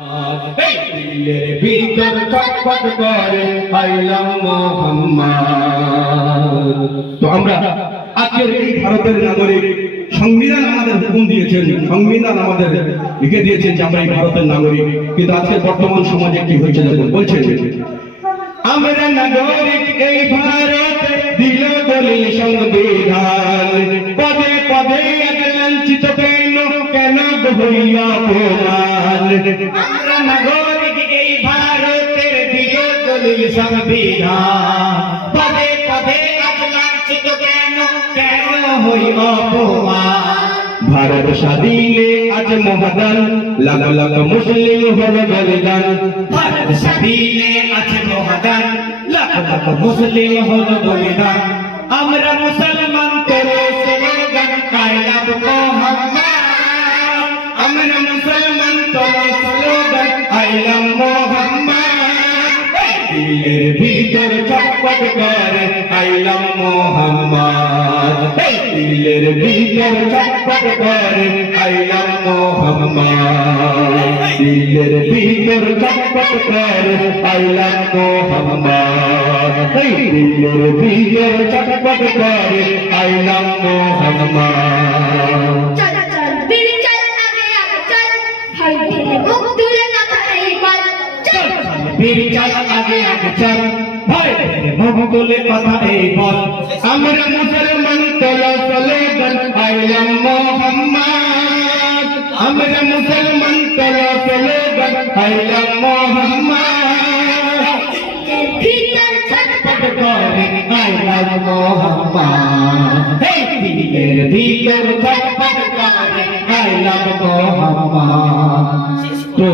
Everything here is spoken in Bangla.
দিলের ভিতর ছটফট করে আইলাম মোহাম্মদ। তো আমরা আজকের এই ভারতের নাগরিক, সংবিধান আমাদের হুকুম দিয়েছেন, সংবিধান আমাদের লিখে দিয়েছেন যে আমরা এই ভারতের নাগরিক। কিন্তু আজকে বর্তমান সমাজে কি হয়েছে দেখুন, বলছেন আমরা নাগরিক এই ভারতে, দিল দলিল সংবিধান, পদে পদে লাঞ্ছিত কেন কেন হইয়া অপমান। আমরা নাগরিক এই ভারতের, দিল দলিল সংবিধান, পদে পদে লাঞ্ছিত কেন কেন হইয়া অপমান। ভারত স্বাধীনে আজ মহাদান, লাখ লাখ মুসলিম হলো বলিদান। ভারত স্বাধীনে আজ মহাদান, লাখ লাখ মুসলিম হলো বলিদান। আমরা মুসলমান তোরে স্লোগান আইলাম মোহাম্মদ। আমরা মুসলমান তোরে স্লোগান আইলাম মোহাম্মদ। দিলের ভিতর ছটফট করে আইলাম মোহাম্মদ। দিলের ভিতর ছটফট করে আইলাম মোহাম্মদ। দিলের ভিতর ছটফট করে আইলাম মোহাম্মদ। দিলের ভিতর ছটফট করে আইলাম মোহাম্মদ। চল চল বিড়ি চল আগে আগে চল, ভাই ফেলে মুখ তুলে কথা এই বল। চল চল বিড়ি চল আগে আগে চল, ভাই ফেলে মুখ তুলে কথা এই বল। আমরা মুসলমান তোলো স্লোগান আইলাম মোহাম্মদ। আমরা মুসলমান তোলো স্লোগান আইলাম মোহাম্মদ। ভিতর ছটফট করে আইলাম মোহাম্মদ। দিলের ভিতর ছটফট করে আইলাম মোহাম্মদ। তো